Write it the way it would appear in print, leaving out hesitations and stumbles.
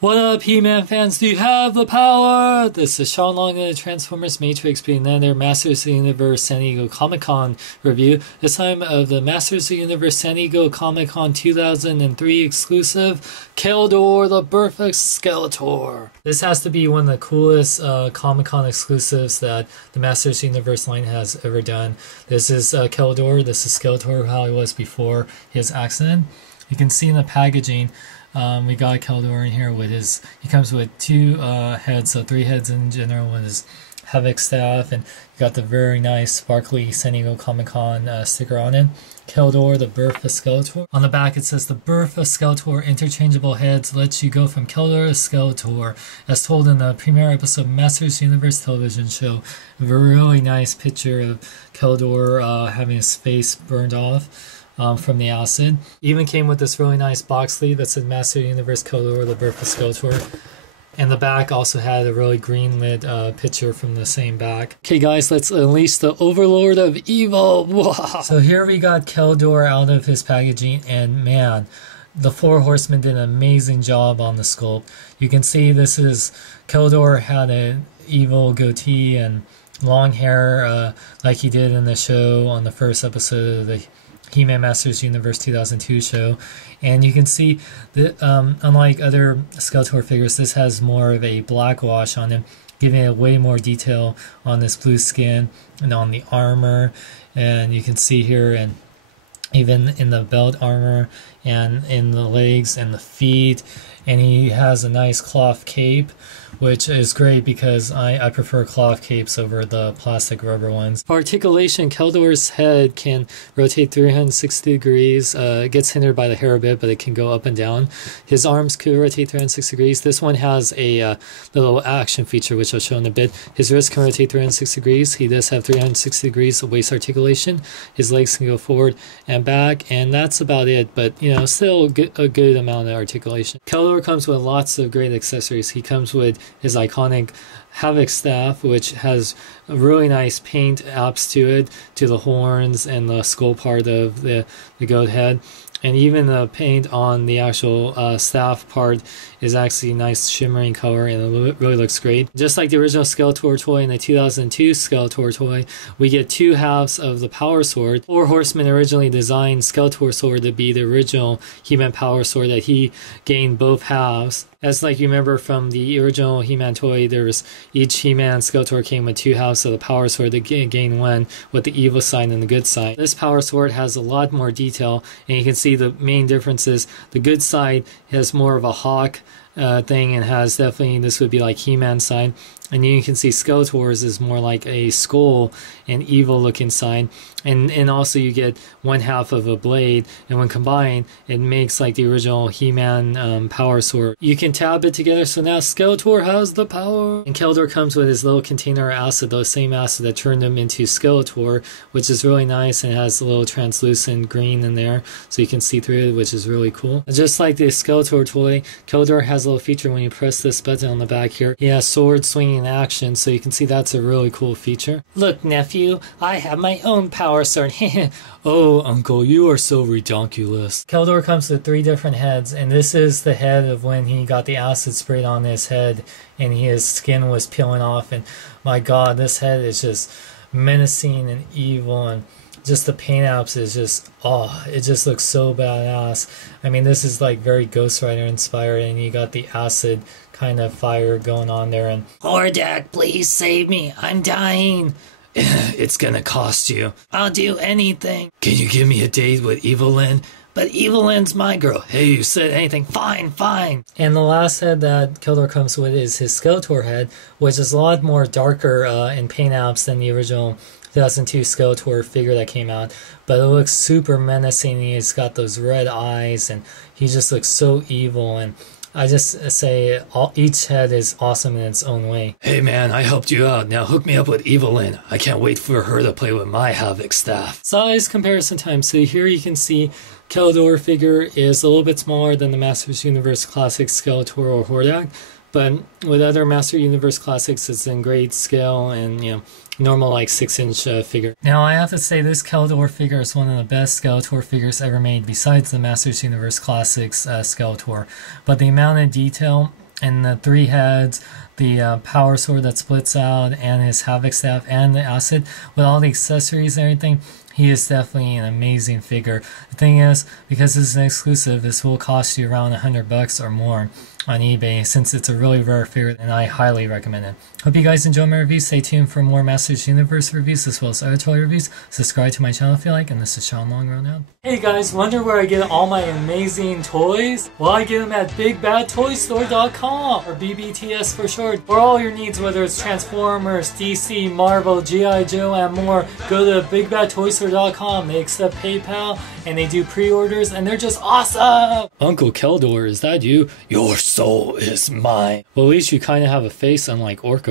What up, He-Man fans? Do you have the power? This is Sean Long in the Transformers Matrix, being another Masters of the Universe San Diego Comic-Con review. This time of the Masters of the Universe San Diego Comic-Con 2003 exclusive, Keldor, the Birth of Skeletor. This has to be one of the coolest Comic-Con exclusives that the Masters of the Universe line has ever done. This is Keldor. This is Skeletor, how he was before his accident. You can see in the packaging, we got Keldor in here with his, he comes with two heads, so three heads in general with his Havoc staff, and you got the very nice sparkly San Diego Comic-Con sticker on it. Keldor, the Birth of Skeletor. On the back it says, the Birth of Skeletor, interchangeable heads lets you go from Keldor to Skeletor, as told in the premiere episode of Masters Universe television show. A really nice picture of Keldor having his face burned off from the acid. Even came with this really nice box sleeve that said Master Universe Keldor, the Birth of Skeletor. And the back also had a really green lit picture from the same back. Okay guys, let's unleash the Overlord of Evil! Wow. So here we got Keldor out of his packaging, and man, the Four Horsemen did an amazing job on the sculpt. You can see this is, Keldor had an evil goatee and long hair like he did in the show on the first episode of the He-Man Masters Universe 2002 show, and you can see that unlike other Skeletor figures, this has more of a black wash on him, giving it way more detail on this blue skin and on the armor. And you can see here, and even in the belt armor and in the legs and the feet, and he has a nice cloth cape, which is great because I prefer cloth capes over the plastic rubber ones. For articulation, Keldor's head can rotate 360 degrees. It gets hindered by the hair a bit, but it can go up and down. His arms could rotate 360 degrees. This one has a little action feature, which I'll show in a bit. His wrist can rotate 360 degrees. He does have 360 degrees of waist articulation. His legs can go forward and back, and that's about it, but you know, still a good amount of articulation. Keldor comes with lots of great accessories. He comes with his iconic Havoc staff, which has a really nice paint apps to it, to the horns and the skull part of the goat head. And even the paint on the actual staff part is actually a nice shimmering color, and it really looks great. Just like the original Skeletor toy and the 2002 Skeletor toy, we get two halves of the Power Sword. Four Horsemen originally designed Skeletor Sword to be the original He-Man Power Sword that he gained both halves. As like you remember from the original He-Man toy, there was each He-Man Skeletor came with two halves of the Power Sword to gain one with the evil side and the good side. This Power Sword has a lot more detail, and you can see the main differences. The good side has more of a hawk thing, and has definitely, this would be like He-Man side, and you can see Skeletor's is more like a skull and evil looking side, and also you get one half of a blade, and when combined it makes like the original He-Man Power Sword. You can tab it together, so now Skeletor has the power. And Keldor comes with his little container of acid, the same acid that turned him into Skeletor, which is really nice, and has a little translucent green in there so you can see through it, which is really cool. Just like the Skeletor toy, Keldor has a little feature when you press this button on the back here. He has sword swinging action, so you can see that's a really cool feature. Look, nephew, I have my own power sword. Oh, uncle, you are so ridiculous. Keldor comes with three different heads, and this is the head of when he got the acid sprayed on his head and his skin was peeling off, and my god, this head is just menacing and evil, and just the paint apps is just, oh, it just looks so badass. I mean, this is like very Ghost Rider inspired, and you got the acid kind of fire going on there. And Hordak, please save me, I'm dying. It's gonna cost you. I'll do anything. Can you give me a date with Evelyn? But Evelyn's my girl. Hey, you said anything. Fine, fine. And the last head that Keldor comes with is his Skeletor head, which is a lot more darker in paint apps than the original 2002 Skeletor figure that came out, but it looks super menacing. He's got those red eyes, and he just looks so evil, and I just say each head is awesome in its own way. Hey man, I helped you out. Now hook me up with Evelyn. I can't wait for her to play with my Havoc staff. Size comparison time. So here you can see Keldor figure is a little bit smaller than the Masters Universe Classic Skeletor or Hordak, but with other Master Universe Classics, it's in great scale, and you know, normal like 6-inch figure. Now I have to say this Keldor figure is one of the best Skeletor figures ever made besides the Masters Universe Classics Skeletor, but the amount of detail and the 3 heads, the power sword that splits out, and his havoc staff, and the acid, with all the accessories and everything. He is definitely an amazing figure. The thing is, because this is an exclusive, this will cost you around $100 or more on eBay, since it's a really rare figure, and I highly recommend it. Hope you guys enjoy my review. Stay tuned for more Masters Universe reviews as well as other toy reviews. Subscribe to my channel if you like, and this is Sean Long Road out. Hey guys, wonder where I get all my amazing toys? Well, I get them at BigBadToyStore.com, or BBTS for short. For all your needs, whether it's Transformers, DC, Marvel, G.I. Joe, and more, go to BigBadToyStore.com. They accept PayPal, and they do pre-orders, and they're just awesome! Uncle Keldor, is that you? Your soul is mine. Well, at least you kind of have a face, unlike Orko.